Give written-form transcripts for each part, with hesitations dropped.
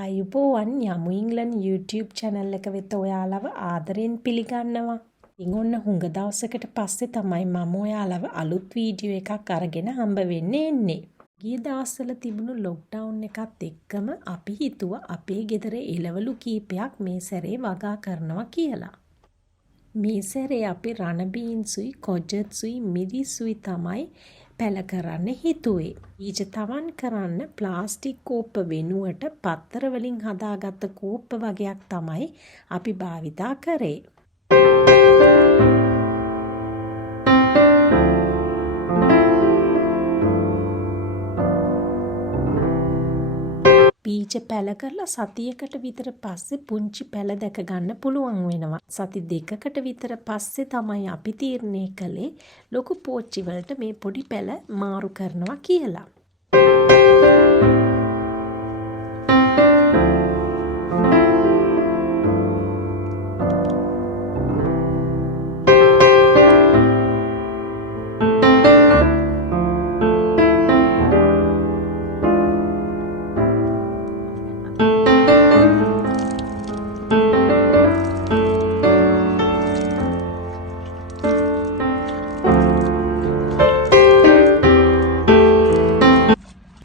ආයුබෝවන් යමු England YouTube channel එක වෙත ඔයාලව ආදරෙන් පිළිගන්නවා. ඉතින් ඔන්න හුඟ දවසකට පස්සේ තමයි මම ඔයාලව අලුත් වීඩියෝ එකක් අරගෙන හම්බ වෙන්නේ එන්නේ. ගිය දවස්වල තිබුණු lockdown එකත් එක්කම අපි හිතුවා අපේ ගෙදර එළවලු කීපයක් මේ සැරේ වගා කරනවා කියලා. මේ සැරේ අපි රණ බීන්සුයි කොජත්සුයි මිරිස්සුයි තමයි පැල කරන්න හිතුවේ. ඊට තවන් කරන්න ප්ලාස්ටික් කෝප්ප වෙනුවට පත්තර වලින් හදාගත්ත කෝප්ප වගයක් තමයි අපි භාවිතා කරේ. බීජ පැල කරලා සතියකට විතර පස්සේ පුංචි පැල දැක ගන්න පුළුවන් වෙනවා. සති දෙකකට විතර පස්සේ තමයි අපි තීරණය කළේ ලොකු පෝච්චි වලට මේ පොඩි පැල මාරු කරනවා කියලා.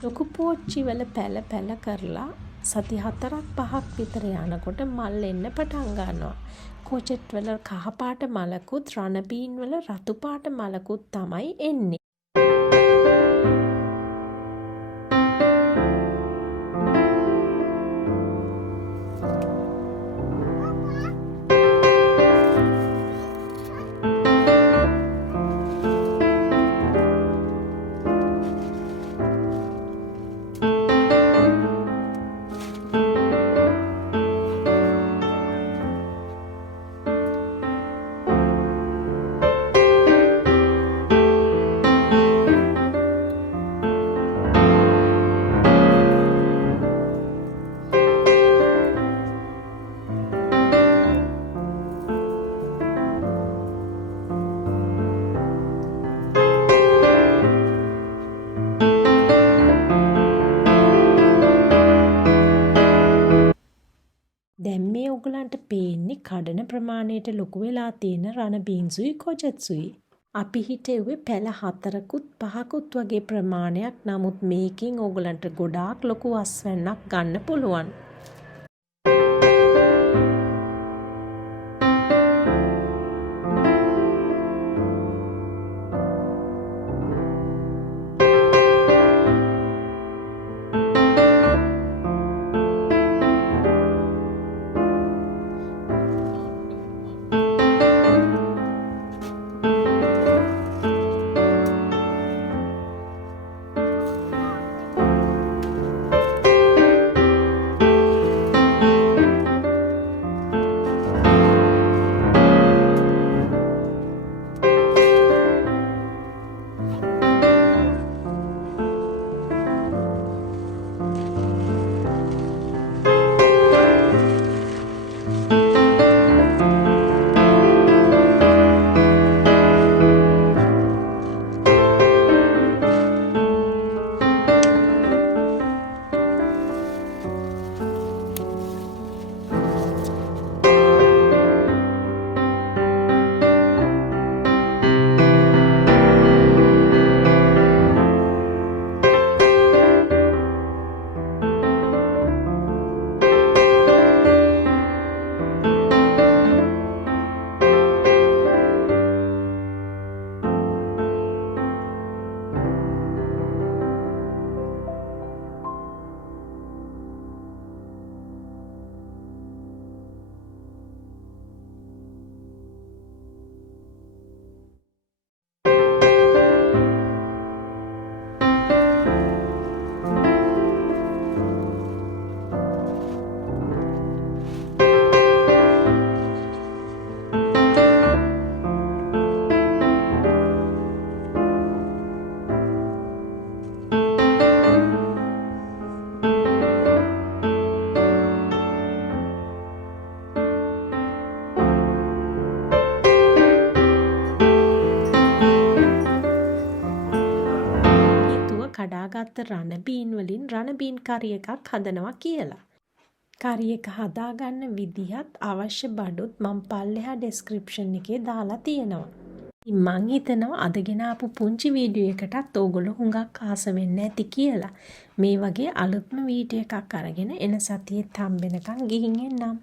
ලොකු පෝච්චි වල පැල කරලා සති 4-5ක් විතර යනකොට මල් එන්න පටන් ගන්නවා. කොචට් වල කහ පාට මලකුත් රණ බීන් වල රතු පාට මලකුත් තමයි එන්නේ. දැන් මේ ඔයගලන්ට පේන්නේ කඩන ප්‍රමාණයට ලොකු වෙලා තියෙන රණ බීන්සුයි කොජත්සුයි. අපි හිතුවේ පැල 4කුත් 5කුත් වගේ ප්‍රමාණයක්. නමුත් මේකෙන් ඔයගලන්ට ගොඩාක් ලොකු අස්වැන්නක් ගන්න පුළුවන්. කඩාගත්ත රණ බීන් වලින් රණ බීන් කරි එකක් හදනවා කියලා. කරි එක හදාගන්න විදිහත් අවශ්‍ය බඩුත් මම පල්ලෙහා ඩෙස්ක්‍රිප්ෂන් එකේ දාලා තියෙනවා. ඉතින් මං හිතනවා අදගෙන ආපු පුංචි වීඩියෝ එකටත් ඕගොල්ලෝ හුඟක් ආස වෙන්න ඇති කියලා. මේ වගේ අලුත්ම වීඩියෝ එකක් අරගෙන එන සතියේත් හම්බෙනකන් ගිහින් එන්නම්.